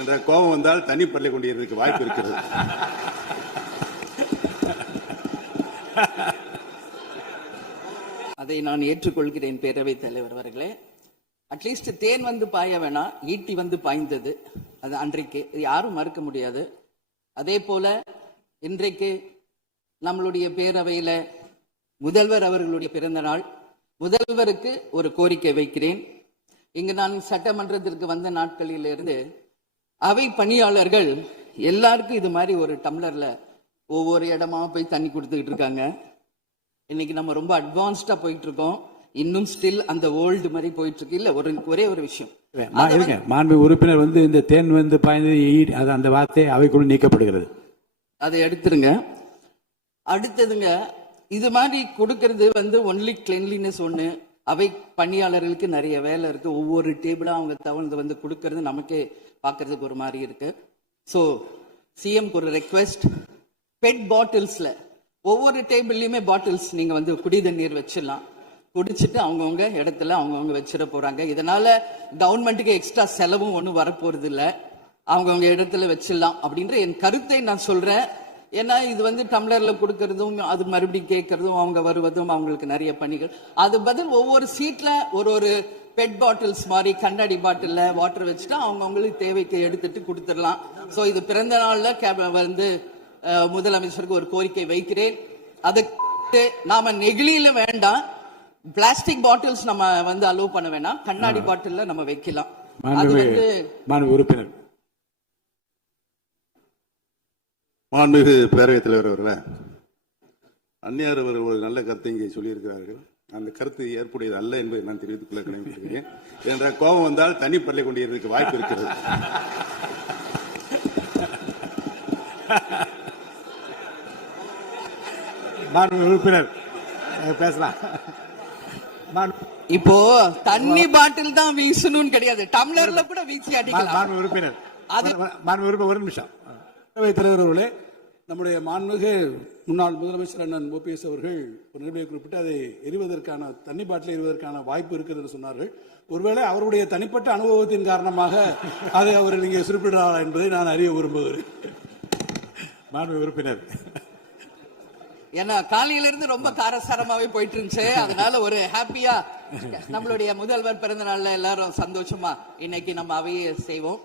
என்ற கோபம் வந்தால் தனி பள்ளி கொண்டிருக்க வாய்ப்பு இருக்கிறது. அதை நான் ஏற்றுக்கொள்கிறேன் பேரவைத் தலைவர் அவர்களே. அட்லீஸ்ட் தேன் வந்து பாய வேணாம், ஈட்டி வந்து பாய்ந்தது. அது அன்றைக்கு யாரும் மறுக்க முடியாது. அதே போல இன்றைக்கு நம்மளுடைய பேரவையில முதல்வர் அவர்களுடைய பிறந்த நாள். முதல்வருக்கு ஒரு கோரிக்கை வைக்கிறேன். இங்கு நான் சட்டமன்றத்திற்கு வந்த நாட்களில் இருந்து அவை பணியாளர்கள் எல்லாருக்கும் இது மாதிரி ஒரு டம்ளர்ல ஒவ்வொரு இடமா போய் தண்ணி கொடுத்துக்கிட்டு இருக்காங்க. இன்னைக்கு நம்ம ரொம்ப அட்வான்ஸ்டா போயிட்டு இருக்கோம். இன்னும் ஸ்டில் அந்த ஓல்டு மாதிரி போயிட்டு இருக்கு. இல்ல ஒரே ஒரு விஷயம், மாண்பு உறுப்பினர் வந்து இந்த தேன் வந்து பாய்ந்து அந்த வார்த்தை அவைக்குள் நீக்கப்படுகிறது. அதை எடுத்துருங்க. அடுத்ததுங்க, இது மாதிரி கொடுக்கறது வந்து ஒன்லி கிளென்லினஸ் ஒண்ணு. அவை பணியாளர்களுக்கு நிறைய வேலை இருக்கு. ஒவ்வொரு டேபிளா அவங்க தவழ்ந்து வந்து கொடுக்கறது நமக்கே பார்க்கறதுக்கு ஒரு மாதிரி இருக்கு. ஸோ சிஎம்க்கு ஒரு ரெக்வெஸ்ட், பெட் பாட்டில்ஸ்ல ஒவ்வொரு டேபிள்லயுமே பாட்டில்ஸ் நீங்க வந்து குடி தண்ணீர் வச்சிடலாம். குடிச்சிட்டு அவங்கவுங்க இடத்துல அவங்கவுங்க வச்சிட போறாங்க. இதனால கவர்மெண்ட்டுக்கு எக்ஸ்ட்ரா செலவும் ஒன்றும் வரப்போறது இல்லை. அவங்கவுங்க இடத்துல வச்சிடலாம் அப்படின்ற என் கருத்தை நான் சொல்றேன். ஏன்னா இது வந்து டம்ளர்ல கொடுக்கறதும் அது மறுபடியும் கேட்கறதும் அவங்க வருவதும் அவங்களுக்கு நிறைய பணிகள். அது பதில் ஒவ்வொரு சீட்ல ஒரு பெட் பாட்டில்ஸ் மாதிரி கண்ணாடி பாட்டில்ல வாட்டர் வச்சுட்டு அவங்களுக்கு தேவைக்கு எடுத்துட்டு கொடுத்துடலாம். ஸோ இது பிறந்த நாள்ல வந்து முதலமைச்சருக்கு ஒரு கோரிக்கை வைக்கிறேன். அதுக்கு நாம நெகிழியில வேண்டாம், பிளாஸ்டிக் பாட்டில்ஸ் நம்ம வந்து அலோவ் பண்ண வேணாம், கண்ணாடி பாட்டில்ல நம்ம வைக்கலாம். உறுப்பினர் மாண்புமிகு பேரவைத் தலைவர் அவர்களே, அந்நியார் அவர்கள் ஒரு நல்ல கருத்தை இங்கே சொல்லியிருக்கிறார்கள். அந்த கருத்து ஏற்புடையது அல்ல என்பதை நான் தெரிவித்துக் கொள்ள கடமைப்பட்டிருக்கிறேன். என்ற கோபம் வந்தால் தனி பள்ளி கொண்டிருக்க வாய்ப்பு இருக்கிறது. உறுப்பினர் பேசலாம். இப்போ தண்ணி பாட்டில் தான் வீசணும் கிடையாது, டம்ளர்ல கூட வீசி அடிக்கலாம். உறுப்பினர் ஒரு நிமிஷம். தலைவர் அவர்களே, நம்முடைய மாண்புமிகு முன்னாள் முதலமைச்சர் அண்ணன் ஓபிஎஸ் அவர்கள் ஒரு நிலையை குறிப்பிட்டு அதை எரிவதற்கான தண்ணி பாட்டிலை எரிவதற்கான வாய்ப்பு இருக்கிறது என்று சொன்னார்கள். ஒருவேளை அவருடைய தனிப்பட்ட அனுபவத்தின் காரணமாக அதை அவர் இங்கே குறிப்பிடுறாரா என்பதை நான் அறிய விரும்புகிறேன். மாண்புமிகு உறுப்பினர், ஏன்னா காலையில இருந்து ரொம்ப காரசாரமாவே போயிட்டு இருந்துச்சு. அதனால ஒரு ஹாப்பியா நம்மளுடைய முதல்வர் பிறந்த நாள்ல எல்லாரும் சந்தோஷமா இன்னைக்கு நம்ம அவையை செய்வோம்.